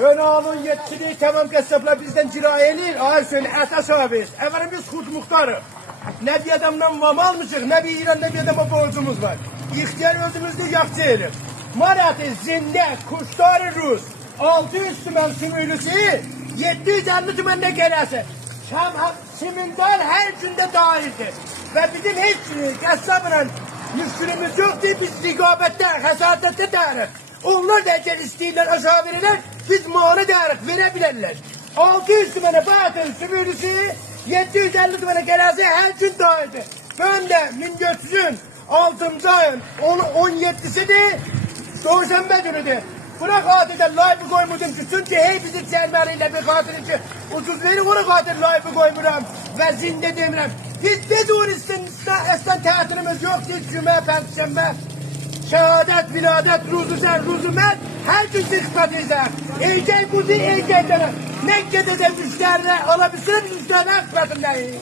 Ön alın yetkili tamam kasaplar bizden cira elir. Ağır söyle esas abimiz. Efendim biz hut muhtarı. Ne bir adamdan vam almışız, ne bir İran, ne bir adama borcumuz var. İhtiyar özümüzde yakçı elim. Maratı, zinde, kuşları Rus, 600 tümen sümüylüsü, 750 tümenle gelesi. Simindar her günde dahildir. Ve bizim hiç kasabının müşkülümüz yok diye biz zigabette, hasatette dağırız. Onlar da eğer isteyenler aşağı verirler, biz muğanı dağırız, verebilirler. 600 tümene bakın sümüylüsü, 750 tümene gelesi her gün dahildir. Ben de 1400'ün 6. ayın 17'si de Doğuşanbe günüdür. Buna katilde layıfı koymudum ki çünkü hey bizim sermeriyle bir katil için ucuz verin ona katil layıfı koymuram ve zinde demirem. Hiçbir doğrusunda tatilimiz yok değil cüme, perşembe, şehadet, viladet, ruzuzen, ruzumet her gün hizmet eder. Eycey kuzi, eycey dene. Mekke'de de müşteriler alabilsiniz müşteriler hizmetinde.